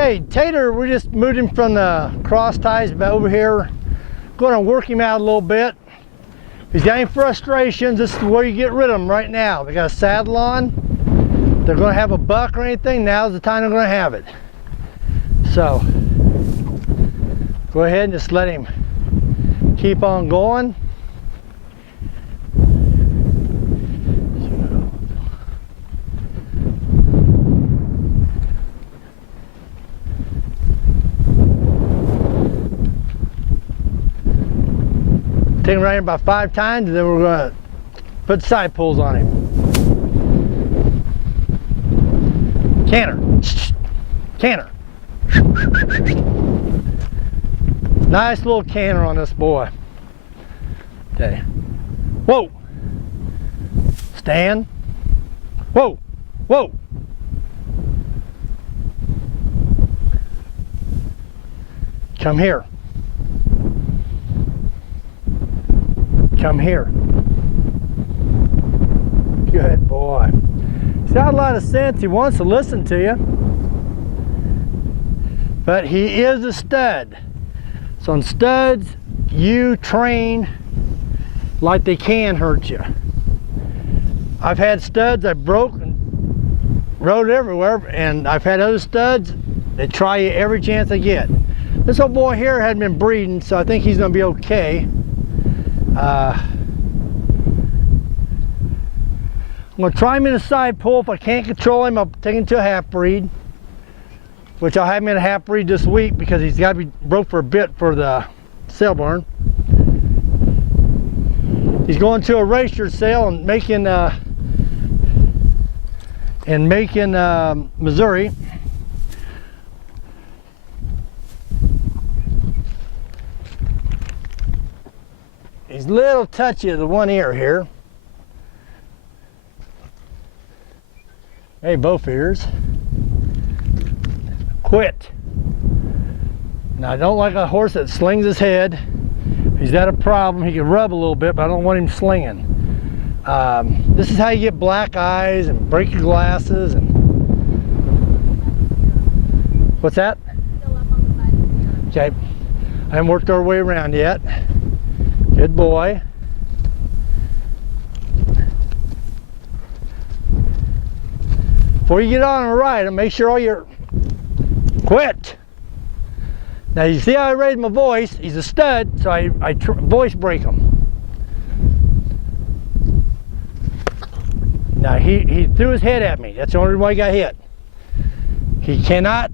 Okay, Tater, we just moved him from the cross ties back over here. Going to work him out a little bit. If he's got any frustrations, this is where you get rid of them right now. They got a saddle on. They're going to have a buck or anything. Now's the time they're going to have it. So, go ahead and just let him keep on going. Take him right here about 5 times, and then we're going to put side pulls on him. Canter. Canter. Nice little canter on this boy. Okay. Whoa. Stand. Whoa. Whoa. Come here. Come here. Good boy. He's got a lot of sense. He wants to listen to you. But he is a stud. So in studs, you train like they can hurt you. I've had studs I broke and rode everywhere, and I've had other studs that try you every chance they get. This old boy here hadn't been breeding, so I think he's going to be okay. I'm going to try him in a side pull. If I can't control him, I'll take him to a half breed, which I'll have him in a half breed this week because he's got to be broke for a bit for the sale barn. He's going to a racer sale in Macon, Missouri. He's a little touchy of the one ear here. Hey, both ears. Quit. Now, I don't like a horse that slings his head. If he's got a problem, he can rub a little bit, but I don't want him slinging. This is how you get black eyes and break your glasses. And what's that? Still up on the side of the ear. Okay. I haven't worked our way around yet. Good boy. Before you get on and ride him, make sure all your... Quit! Now you see how I raised my voice? He's a stud, so I voice break him. Now he threw his head at me. That's the only reason why he got hit. He cannot,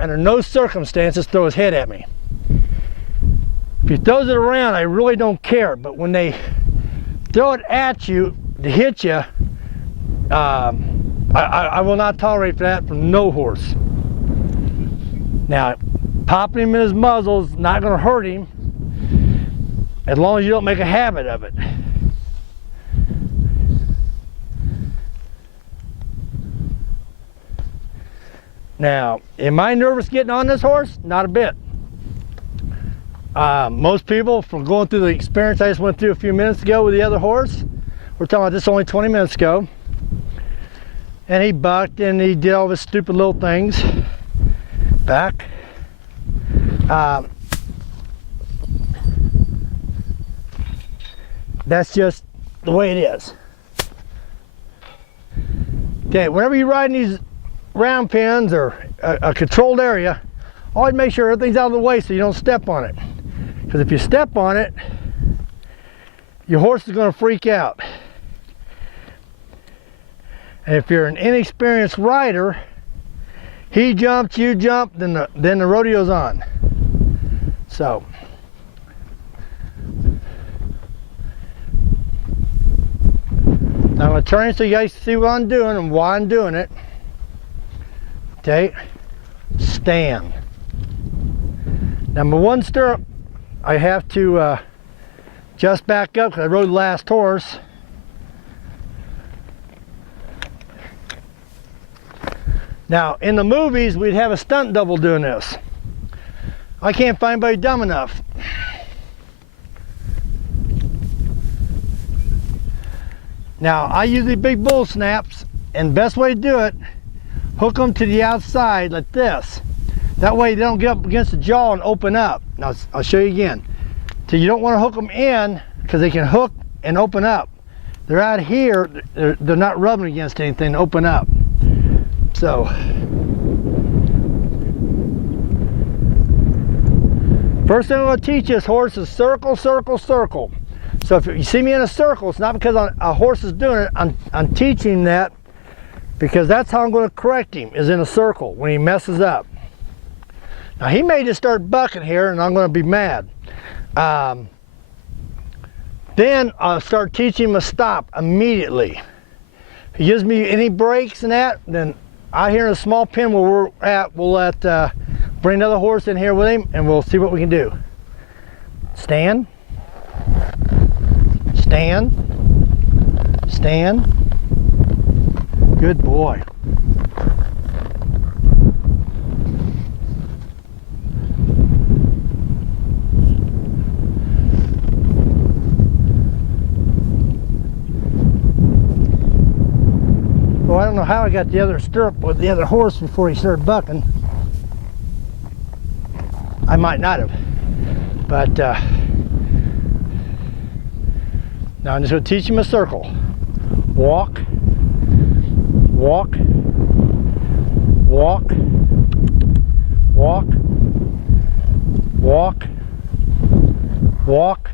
under no circumstances, throw his head at me. If he throws it around, I really don't care. But when they throw it at you to hit you, I will not tolerate that from no horse. Now, popping him in his muzzle is not going to hurt him as long as you don't make a habit of it. Now, am I nervous getting on this horse? Not a bit. Most people, from going through the experience I just went through a few minutes ago with the other horse, we're talking about this only 20 minutes ago, and he bucked and he did all his stupid little things. Back. That's just the way it is. Okay, whenever you're riding these round pins or a controlled area, always make sure everything's out of the way so you don't step on it. Because if you step on it, your horse is going to freak out. And if you're an inexperienced rider, he jumped, you jumped, then the rodeo's on. So, I'm going to turn it so you guys see what I'm doing and why I'm doing it. Okay, stand. Number one stirrup, I have to just back up because I rode the last horse. Now, in the movies, we'd have a stunt double doing this. I can't find anybody dumb enough. Now, I use the big bull snaps, and the best way to do it, hook them to the outside like this. That way they don't get up against the jaw and open up. Now I'll show you again. So you don't want to hook them in because they can hook and open up. They're out here, they're not rubbing against anything to open up. So, first thing I'm going to teach this horse is circle, circle, circle. So if you see me in a circle, it's not because a horse is doing it. I'm teaching that because that's how I'm going to correct him, is in a circle when he messes up. Now he may just start bucking here and I'm going to be mad. Then I'll start teaching him a stop immediately. If he gives me any breaks and that, then out here in a small pen where we're at, we'll bring another horse in here with him and we'll see what we can do. Stand. Stand. Stand. Good boy. Well, I don't know how I got the other stirrup with the other horse before he started bucking. I might not have, but now I'm just going to teach him a circle. Walk, walk, walk, walk, walk, walk,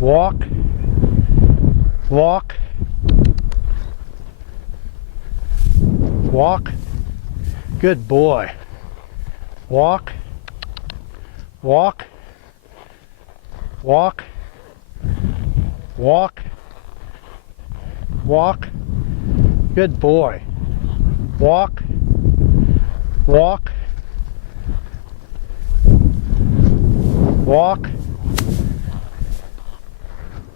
walk, walk, walk. Good boy. Walk, walk, walk, walk, walk. Good boy. Walk, walk, walk,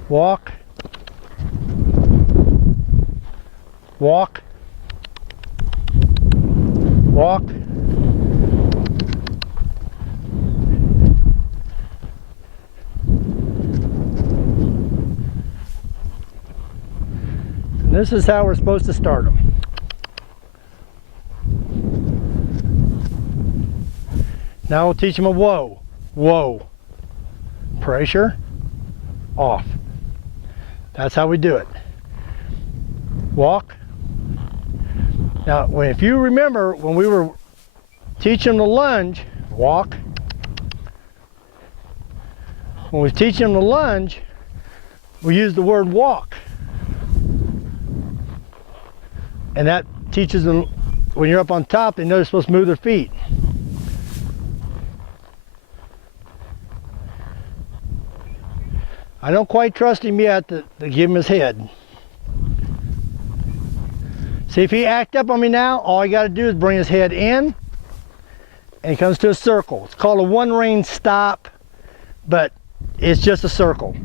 walk, walk, walk. And this is how we're supposed to start them. Now we'll teach them a whoa, whoa. Pressure, off. That's how we do it. Walk. Now, if you remember when we were teaching them to lunge, walk. When we teach them to lunge, we use the word walk. And that teaches them, when you're up on top, they know they're supposed to move their feet. I don't quite trust him yet to give him his head. See, if he acts up on me now, all I got to do is bring his head in, and he comes to a circle. It's called a one-rein stop, but it's just a circle.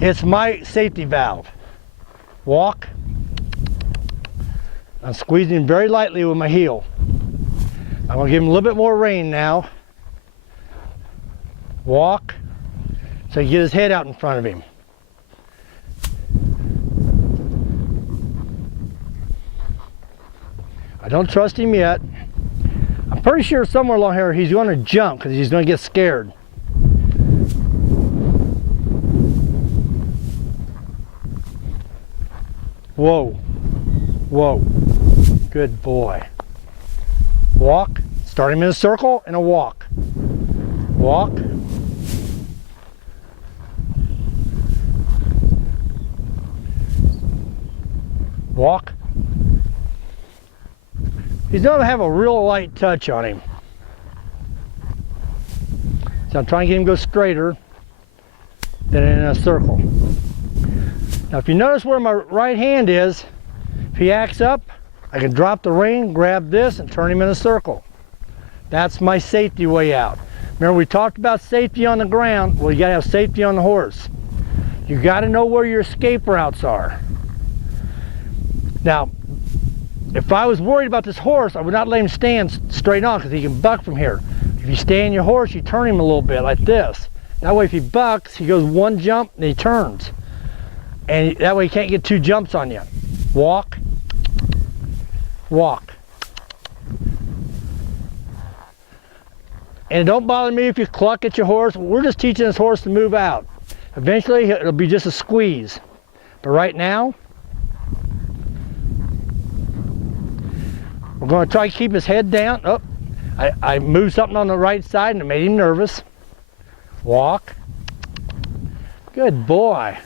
It's my safety valve. Walk. I'm squeezing him very lightly with my heel. I'm going to give him a little bit more rein now. Walk. So he get his head out in front of him. I don't trust him yet. I'm pretty sure somewhere along here he's going to jump because he's going to get scared. Whoa. Whoa. Good boy. Walk. Start him in a circle and a walk. Walk. Walk. He's going to have a real light touch on him. So I'm trying to get him to go straighter than in a circle. Now if you notice where my right hand is, if he acts up, I can drop the rein, grab this, and turn him in a circle. That's my safety way out. Remember we talked about safety on the ground. Well, you got to have safety on the horse. You got to know where your escape routes are. Now, if I was worried about this horse, I would not let him stand straight on because he can buck from here. If you stay in your horse, you turn him a little bit like this. That way if he bucks, he goes one jump and he turns. And that way he can't get two jumps on you. Walk. Walk. And it don't bother me if you cluck at your horse. We're just teaching this horse to move out. Eventually, it'll be just a squeeze. But right now, we're going to try to keep his head down. Oh, I moved something on the right side and it made him nervous. Walk. Good boy.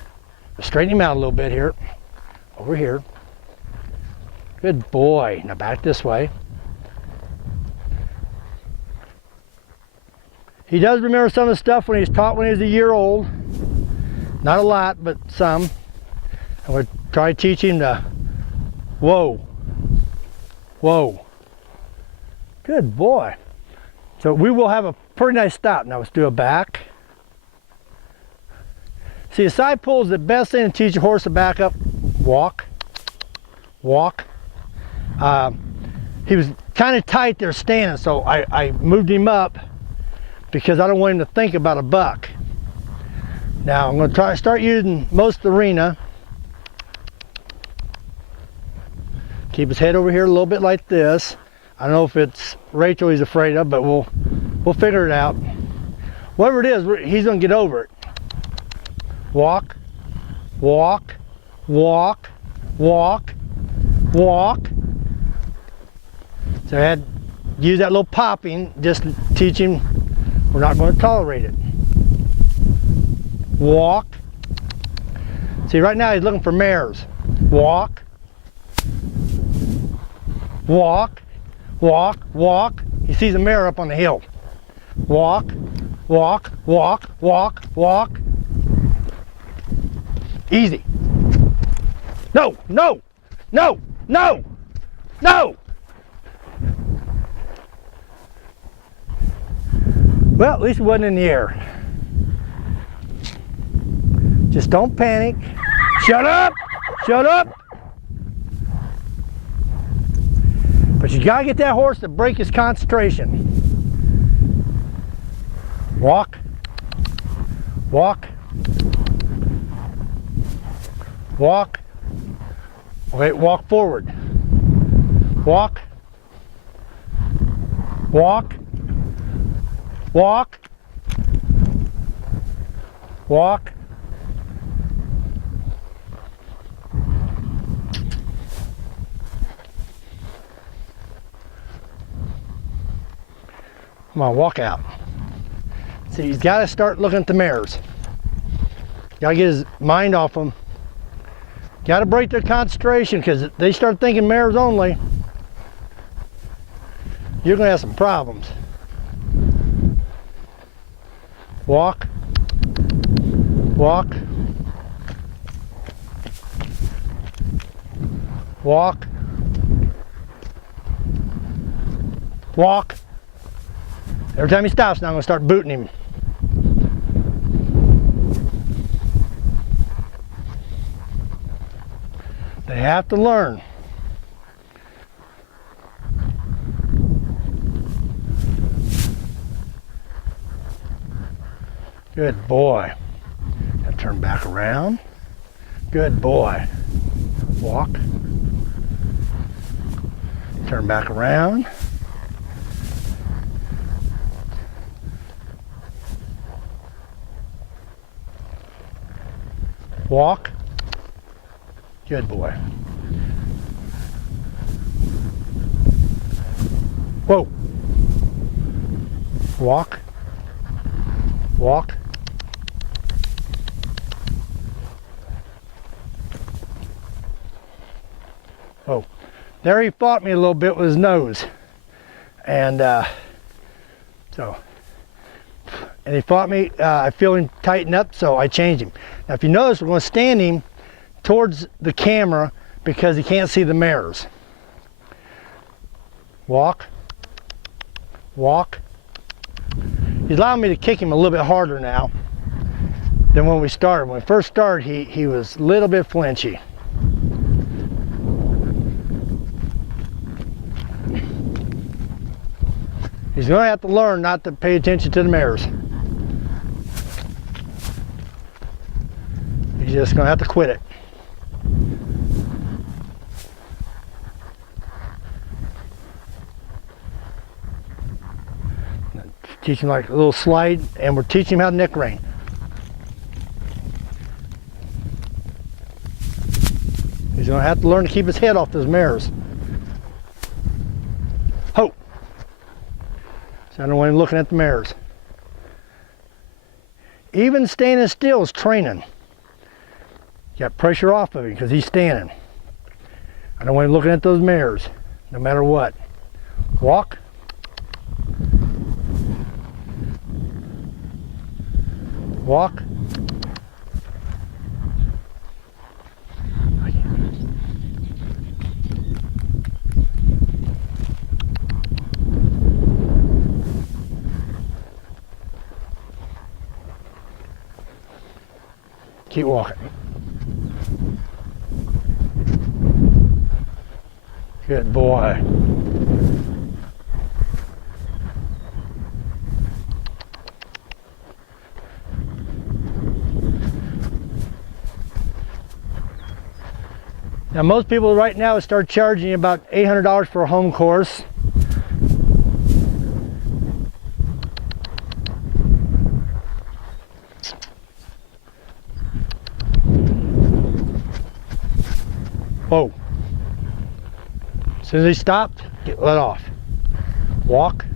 Straighten him out a little bit here. Over here. Good boy. Now back this way. He does remember some of the stuff when he was taught when he was a year old. Not a lot, but some. I'm going to try to teach him to whoa. Whoa. Good boy. So we will have a pretty nice stop. Now let's do a back. See, a side pull is the best thing to teach a horse to back up. Walk. Walk. He was kind of tight there standing, so I moved him up because I don't want him to think about a buck. Now I'm going to try to start using most of the arena. Keep his head over here a little bit like this. I don't know if it's Rachel he's afraid of, but we'll figure it out. Whatever it is, he's going to get over it. Walk, walk, walk, walk, walk. So I had to use that little popping just to teach him we're not going to tolerate it. Walk. See, right now he's looking for mares. Walk. Walk. Walk. Walk. He sees a mare up on the hill. Walk. Walk. Walk. Walk. Walk. Easy. No. No. No. No. No. Well, at least it wasn't in the air. Just don't panic. Shut up! Shut up! But you gotta get that horse to break his concentration. Walk. Walk. Walk. Okay, walk forward. Walk. Walk. Walk. Walk. Come on, walk out. See, he's got to start looking at the mares. Got to get his mind off them. Got to break their concentration because if they start thinking mares only, you're going to have some problems. Walk. Walk. Walk. Walk. Every time he stops now, I'm going to start booting him. They have to learn. Good boy. Now turn back around. Good boy. Walk. Turn back around. Walk. Good boy. Whoa. Walk. Walk. Oh, there he fought me a little bit with his nose. And and he fought me. I feel him tighten up, so I changed him. Now, if you notice, we're going to stand him towards the camera because he can't see the mares. Walk. Walk. He's allowing me to kick him a little bit harder now than when we started. When we first started, he was a little bit flinchy. He's going to have to learn not to pay attention to the mares. He's just going to have to quit it. Teach him like a little slide, and we're teaching him how to neck rein. He's gonna have to learn to keep his head off those mares. Ho! So I don't want him looking at the mares. Even standing still is training. Got pressure off of him because he's standing. I don't want him looking at those mares, no matter what. Walk. Walk. Keep walking. Good boy. Now most people right now start charging about $800 for a home course. Whoa. As soon as he stopped, get let off. Walk.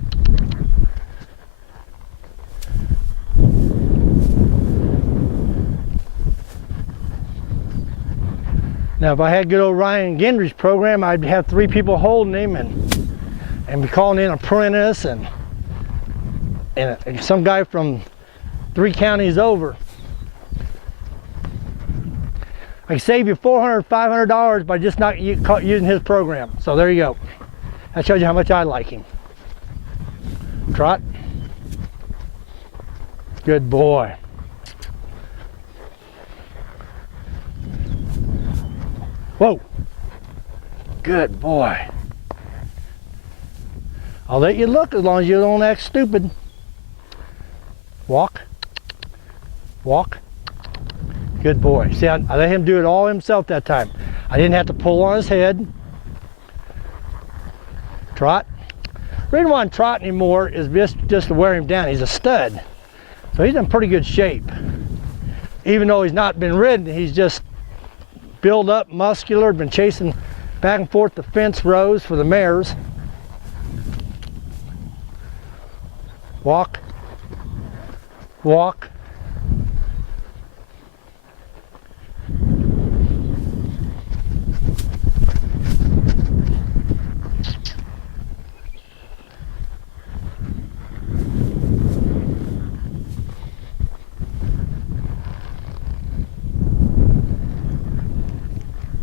Now, if I had good old Ryan Gendry's program, I'd have 3 people holding him and be calling in an apprentice and some guy from 3 counties over. I can save you $400, $500 by just not using his program. So there you go. That shows you how much I like him. Trot. Good boy. Whoa. Good boy. I'll let you look as long as you don't act stupid. Walk. Walk. Good boy. See, I let him do it all himself that time. I didn't have to pull on his head. Trot. The reason why I'm trotting him more is just to wear him down. He's a stud. So he's in pretty good shape. Even though he's not been ridden, he's just built up, muscular, been chasing back and forth the fence rows for the mares. Walk. Walk.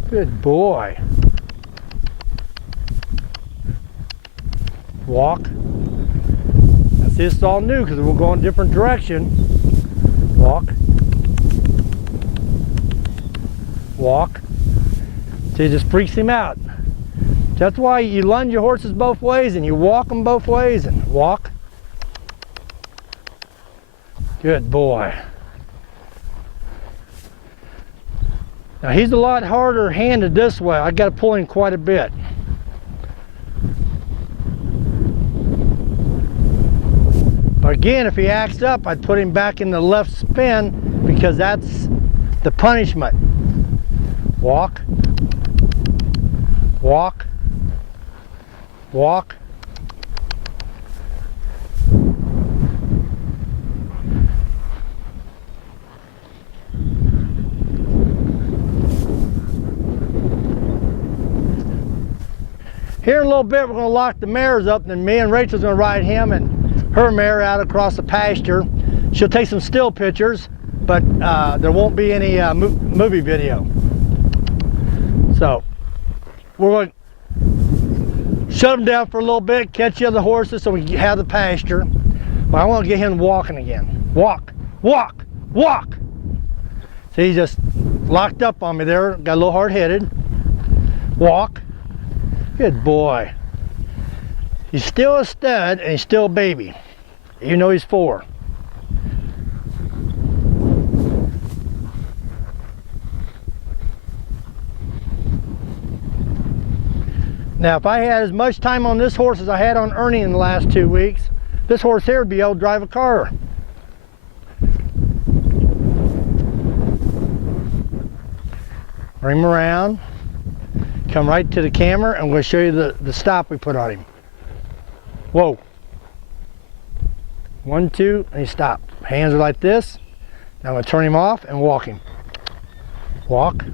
Good boy. Walk. Now see, it's all new because we're going a different direction. Walk. Walk. See, it just freaks him out. That's why you lunge your horses both ways and you walk them both ways and walk. Good boy. Now he's a lot harder handed this way. I got to pull him quite a bit. But again, if he acts up, I'd put him back in the left spin because that's the punishment. Walk. Walk. Walk. Here in a little bit, we're going to lock the mares up, and then me and Rachel's going to ride him and her mare out across the pasture. She'll take some still pictures, but there won't be any movie video. So we're going to shut them down for a little bit, catch the other horses so we can have the pasture. But I want to get him walking again. Walk, walk, walk. See, he just locked up on me there, got a little hard-headed. Walk. Good boy. He's still a stud and he's still a baby, even though he's 4. Now, if I had as much time on this horse as I had on Ernie in the last 2 weeks, This horse here would be able to drive a car. Bring him around. Come right to the camera, and I'm going to show you the stop we put on him. Whoa. 1, 2, and he stopped. Hands are like this. Now I'm going to turn him off and walk him. Walk.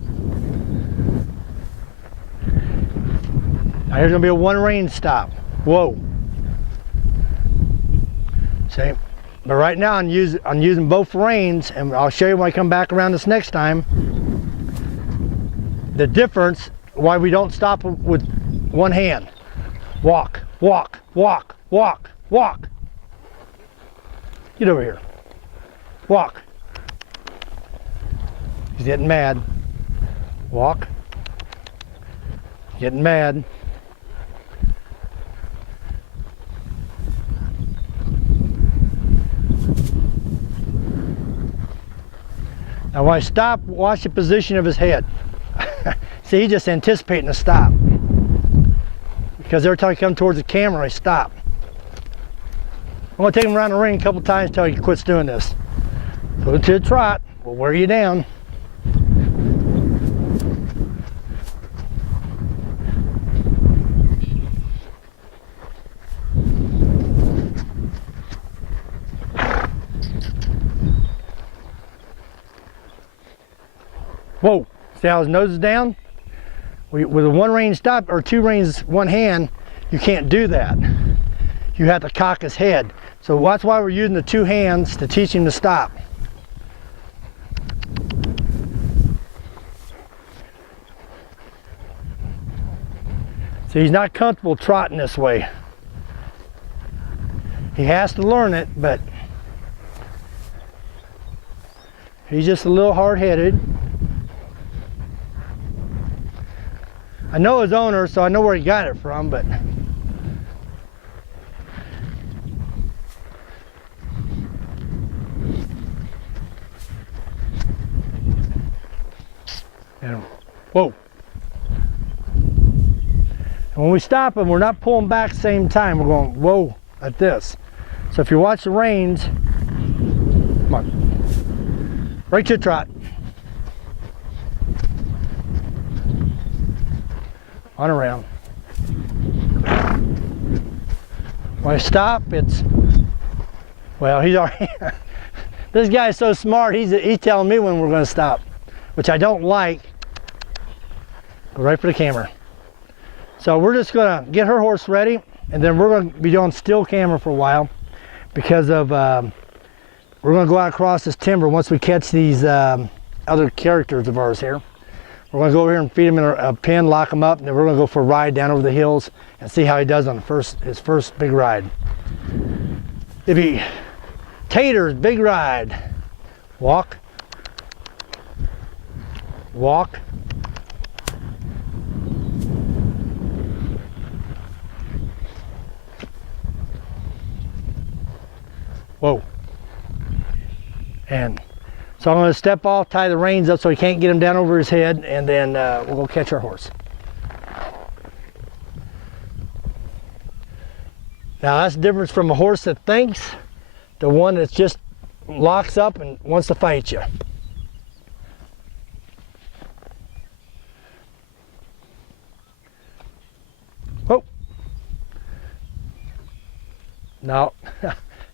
Now here's going to be a 1 rein stop. Whoa. See? But right now I'm using both reins, and I'll show you when I come back around this next time the difference why we don't stop with 1 hand. Walk, walk, walk, walk, walk. Get over here. Walk. He's getting mad. Walk. Getting mad. Now when I stop, watch the position of his head. See, he's just anticipating a stop. Because every time I come towards the camera, I stop. I'm going to take him around the ring a couple times until he quits doing this. Go to a trot. We'll wear you down. Whoa. See how his nose is down? With a 1 rein stop or 2 reins 1 hand, you can't do that. You have to cock his head. So that's why we're using the 2 hands to teach him to stop. So he's not comfortable trotting this way. He has to learn it, but he's just a little hard-headed. I know his owner, so I know where he got it from, but whoa. And when we stop him, we're not pulling back at the same time. We're going, whoa, like this. So if you watch the reins, come on, right to a trot. On around. When I stop, it's, well, he's already, this guy's so smart, he's telling me when we're going to stop, which I don't like. Go right for the camera. So we're just going to get her horse ready, and then we're going to be doing still camera for a while because of, we're going to go out across this timber once we catch these other characters of ours here. We're going to go over here and feed him in a pen, lock him up, and then we're going to go for a ride down over the hills and see how he does on his first big ride. It'd be Tater's big ride. Walk. Walk. Whoa. And so I'm going to step off, tie the reins up so he can't get him down over his head, and then we'll go catch our horse. Now that's the difference from a horse that thinks to one that just locks up and wants to fight you. Whoa. No.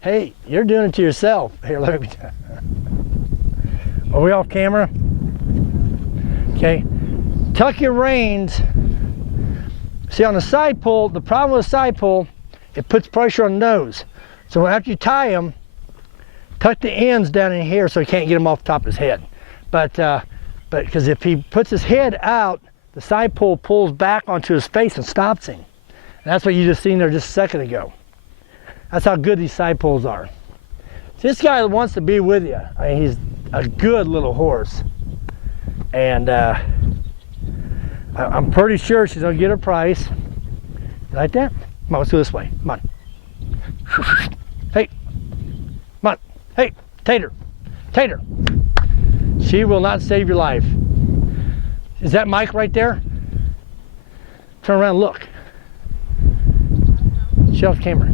Hey, you're doing it to yourself. Here, let me. Are we off camera? Okay. Tuck your reins. See, on the side pull, the problem with the side pull, it puts pressure on the nose. So after you tie him, tuck the ends down in here so he can't get him off the top of his head. But because if he puts his head out, the side pull pulls back onto his face and stops him. And that's what you just seen there just a second ago. That's how good these side pulls are. So this guy wants to be with you. I mean, he's a good little horse. And I'm pretty sure she's gonna get her price. You like that? Come on, let's go this way. Come on. Hey, come on. Hey, Tater. Tater. She will not save your life. Is that Mike right there? Turn around and look. Show off the camera.